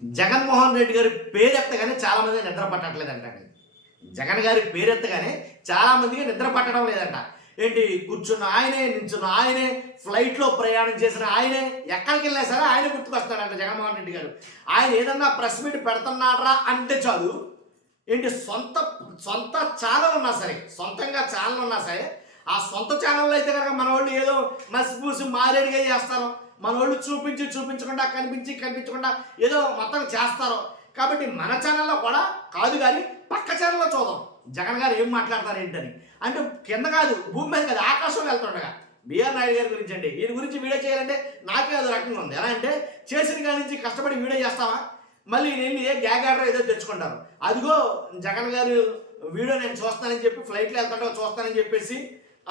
జగన్మోహన్ రెడ్డి గారి పేరెత్తగానే చాలామంది నిద్ర పట్టట్లేదంట. జగన్ గారి పేరెత్తగానే చాలామందికి నిద్ర పట్టడం లేదంట. ఏంటి కూర్చున్న ఆయనే, నించున్న ఆయనే, ఫ్లైట్లో ప్రయాణం చేసిన ఆయనే, ఎక్కడికి వెళ్ళినా సరే ఆయన గుర్తుకొస్తాడంట జగన్మోహన్ రెడ్డి గారు. ఆయన ఏదన్నా ప్రెస్ మీట్ పెడుతున్నారా అంటే చాలు, ఏంటి సొంత ఛానల్ ఉన్నా సరే, సొంతంగా ఛానల్ ఉన్నా సరే, ఆ సొంత ఛానల్లో అయితే కనుక మన వాళ్ళు ఏదో మసిపూసి మారేడుగా చేస్తారు, మన వాళ్ళు చూపించకుండా కనిపించకుండా ఏదో మొత్తం చేస్తారు. కాబట్టి మన ఛానల్లో కూడా కాదు, కానీ పక్క ఛానల్లో చూద్దాం జగన్ గారు ఏం మాట్లాడతారు ఏంటని. అంటే కింద కాదు, భూమి మీద కాదు, ఆకాశంలో వెళ్తుండగా బిఆర్ నాయుడు గారి గురించి అండి. ఈయన గురించి వీడియో చేయాలంటే నాకే అది రకంగా ఉంది. ఎలా అంటే చేసిన కాడి నుంచి కష్టపడి వీడియో చేస్తావా, మళ్ళీ నేను ఏ గ్యాగ్ ఆర్డర్ ఏదో తెచ్చుకుంటారు. అదిగో జగన్ గారు వీడియో నేను చూస్తానని చెప్పి ఫ్లైట్లో వెళ్తుంటే చూస్తానని చెప్పేసి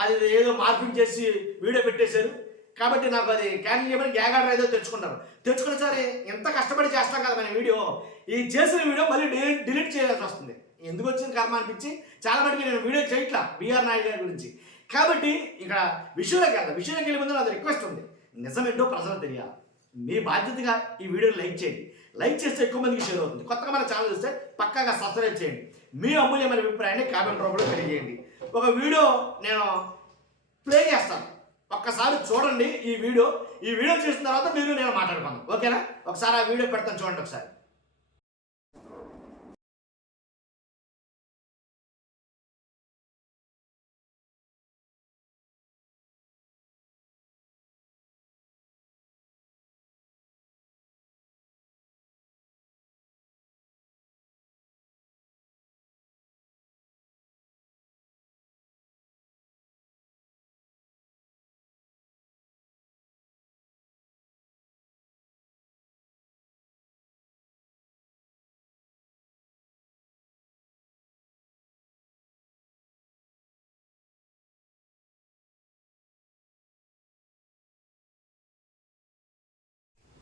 అది ఏదో మార్పింగ్ చేసి వీడియో పెట్టేశారు. కాబట్టి నాకు అది క్యాన్సిల్ చేయమని గ్యాగ్ ఆర్డర్ ఏదో తెచ్చుకున్న సరే ఎంత కష్టపడి చేస్తాం కదా మన వీడియో, ఈ చేసిన వీడియో మళ్ళీ డిలీట్ చేయాల్సి వస్తుంది. ఎందుకు వచ్చింది కర్మ అనిపించి చాలా మటుకు నేను వీడియో చేయట్లా బిఆర్ నాయుడు గారి గురించి. కాబట్టి ఇక్కడ విషయంలోకి వెళ్ళే ముందు నాకు రిక్వెస్ట్ ఉంది, నిజమేంటో ప్రజలకు తెలియాలి. మీ బాధ్యతగా ఈ వీడియోని లైక్ చేయండి. లైక్ చేస్తే ఎక్కువ మందికి షేర్ అవుతుంది. కొత్తగా మన ఛానల్ చూస్తే పక్కాగా సబ్స్క్రైబ్ చేయండి. మీ అమూల్యమైన అభిప్రాయాన్ని కామెంట్ రూపంలో తెలియజేయండి. ఒక వీడియో నేను ప్లే చేస్తాను, ఒక్కసారి చూడండి. ఈ వీడియో చేసిన తర్వాత మీరు నేను మాట్లాడుకున్నాను, ఓకేనా? ఒకసారి ఆ వీడియో పెడతాను, చూడండి ఒకసారి.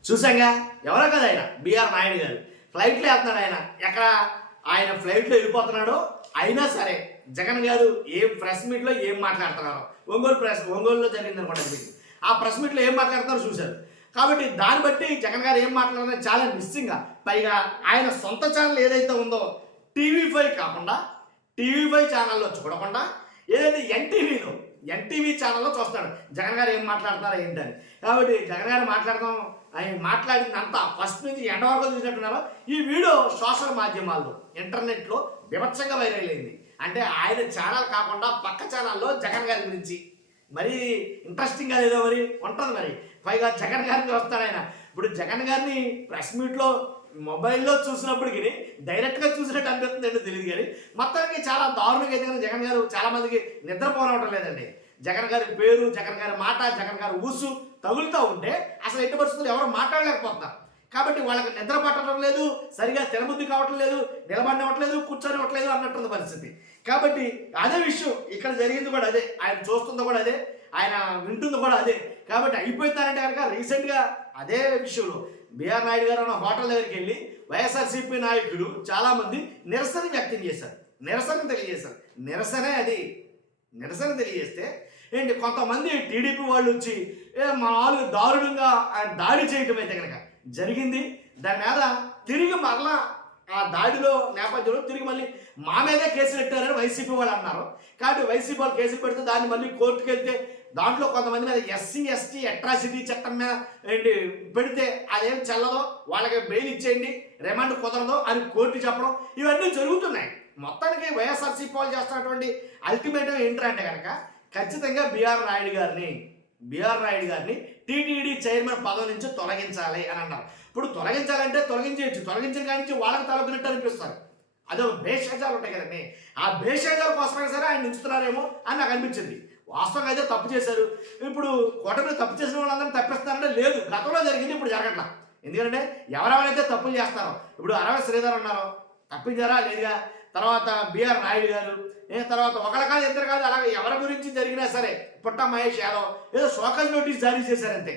చూసాంగా, ఎవరో కదా ఆయన బిఆర్ నాయుడు గారు ఫ్లైట్లో వెళ్తున్నాడు. ఆయన ఫ్లైట్లో వెళ్ళిపోతున్నాడో అయినా సరే జగన్ గారు ఏం ప్రెస్ మీట్లో ఏం మాట్లాడుతున్నారో, ఒంగోలులో జరిగింది అనుకోండి, ఆ ప్రెస్ మీట్లో ఏం మాట్లాడుతున్నారో చూశారు. కాబట్టి దాన్ని బట్టి జగన్ గారు ఏం మాట్లాడుతున్నారో చాలా నిశ్చింగా, పైగా ఆయన సొంత ఛానల్ ఏదైతే ఉందో టీవీ5 కాకుండా టీవీ5 ఛానల్లో చూడకుండా ఏదైతే ఎన్టీవీ ఛానల్లో చూస్తాడు జగన్ గారు ఏం మాట్లాడుతున్నారో ఏంటని. కాబట్టి జగన్ గారు ఆయన మాట్లాడిందంతా ఫస్ట్ నుంచి ఎండ వరకు చూసినట్టున్నారో ఈ వీడియో సోషల్ మాధ్యమాల్లో ఇంటర్నెట్లో వివత్సంగా వైరల్ అయింది. అంటే ఆయన ఛానల్ కాకుండా పక్క ఛానల్లో జగన్ గారి గురించి మరీ ఇంట్రెస్టింగ్గా ఏదో మరి ఉంటుంది. మరి పైగా జగన్ గారిని వస్తాడు ఆయన. ఇప్పుడు జగన్ గారిని ప్రెస్ మీట్లో మొబైల్లో చూసినప్పటికీ డైరెక్ట్గా చూసినట్టు అనిపిస్తుంది ఏంటో తెలియదు, కానీ మొత్తానికి చాలా దారుణంగా అయితే జగన్ గారు చాలామందికి నిద్రపోవడం లేదండి. జగన్ గారి పేరు, జగన్ గారి మాట, జగన్ గారి ఊసు తగులుతూ ఉంటే అసలు ఎట్టి పరిస్థితులు ఎవరు మాట్లాడలేకపోతున్నారు. కాబట్టి వాళ్ళకి నిద్ర పట్టడం లేదు, సరిగా తినబుద్ధి కావటం లేదు, నిలబడినవ్వట్లేదు, కూర్చొనివ్వట్లేదు అన్నట్టుంది పరిస్థితి. కాబట్టి అదే విషయం ఇక్కడ జరిగింది కూడా అదే, ఆయన చూస్తుంది కూడా అదే, ఆయన వింటుంది కూడా అదే. కాబట్టి అయిపోతారంటే కనుక రీసెంట్గా అదే విషయంలో బిఆర్ నాయుడు గారు ఉన్న హోటల్ దగ్గరికి వెళ్ళి వైఎస్ఆర్సీపీ నాయకులు చాలామంది నిరసన వ్యక్తం చేశారు, నిరసన తెలియజేస్తే ఏంటి కొంతమంది టీడీపీ వాళ్ళు వచ్చి మా వాళ్ళు దారుణంగా దాడి చేయటం అయితే కనుక జరిగింది. దాని మీద తిరిగి మరలా ఆ దాడిలో నేపథ్యంలో తిరిగి మళ్ళీ మా మీదే కేసులు పెట్టారని వైసీపీ వాళ్ళు అన్నారు. కాబట్టి వైసీపీ వాళ్ళు కేసులు పెడితే దాన్ని మళ్ళీ కోర్టుకు వెళ్తే దాంట్లో కొంతమంది మీద SC/ST అట్రాసిటీ చట్టం మీద ఏంటి పెడితే అదేం చెల్లదో, వాళ్ళకి బెయిల్ ఇచ్చేయండి, రిమాండ్ కుదరదో అని కోర్టు చెప్పడం, ఇవన్నీ జరుగుతున్నాయి. మొత్తానికి వైఎస్ఆర్సీపీ వాళ్ళు చేస్తున్నటువంటి అల్టిమేటం ఏంటంటే కనుక ఖచ్చితంగా బిఆర్ నాయుడు గారిని టీటీడీ చైర్మన్ పదవి నుంచి తొలగించాలి అని అన్నారు. ఇప్పుడు తొలగించాలంటే తొలగించవచ్చు, తొలగించిన కాడి నుంచి వాళ్ళకి తలొగ్గినట్టు అనిపిస్తారు. అదే భేషజాలు ఉంటాయి కదండి, ఆ భేషజాల కోసమైనా సరే ఆయన ఉంచుతున్నారేమో అని నాకు అనిపించింది. వాస్తవంగా అయితే తప్పు చేశారు. ఇప్పుడు కూటమిలో తప్పు చేసిన వాళ్ళందరినీ తప్పిస్తారంటే లేదు, గతంలో జరిగింది, ఇప్పుడు జరగట్లా. ఎందుకంటే ఎవరెవరైతే తప్పులు చేస్తారో, ఇప్పుడు అరవ శ్రీధర్ ఉన్నారో తప్పించారా లేదుగా, తర్వాత బిఆర్ నాయుడు గారు, తర్వాత ఒకళ్ళ కాదు ఇద్దరు కాదు, అలాగే ఎవరి గురించి జరిగినా సరే పుట్ట మహేష్ యాదవ్ ఏదో షోకాజ్ నోటీస్ జారీ చేశారంతే,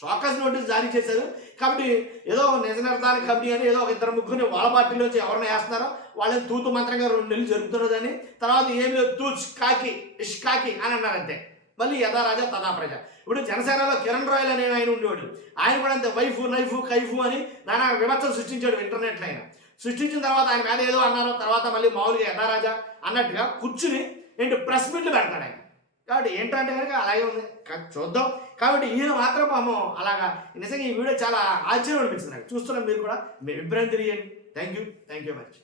షోకాజ్ నోటీస్ జారీ చేశారు. కాబట్టి ఏదో నిజ నిర్ధారణ కమిటీ అని ఏదో ఒక ఇద్దరు ముగ్గురిని వాళ్ళ పార్టీలోంచి ఎవరిని వేస్తున్నారో వాళ్ళని తూతు మంత్రంగా 2 నెలలు జరుగుతున్నదని, తర్వాత ఏం లేదు తూచ్ కాకి ఇష్ కాకి అని అన్నారంతే. మళ్ళీ యథా రాజా తదా ప్రజ. ఇప్పుడు జనసేనలో కిరణ్ రాయల్ అనే ఆయన ఉండేవాడు. ఆయన కూడా అంతే వైఫ్ నైఫ్ కైఫు అని నానా విమర్శలు సృష్టించాడు ఇంటర్నెట్లో. ఆయన సృష్టించిన తర్వాత ఆయన మీద ఏదో అన్నారు, తర్వాత మళ్ళీ మామూలుగా యథారాజా అన్నట్టుగా కూర్చుని ప్రెస్ మీట్లు పెడతాడు ఆయన. కాబట్టి ఏంటంటే కనుక అలాగే ఉంది, చూద్దాం. కాబట్టి ఈయన మాత్రం పాపం అలాగా. నిజంగా ఈ వీడియో చాలా ఆశ్చర్యం అనిపించింది నాకు. చూస్తున్నాం, మీరు కూడా మీ అభిప్రాయం తెలియండి. Thank you much.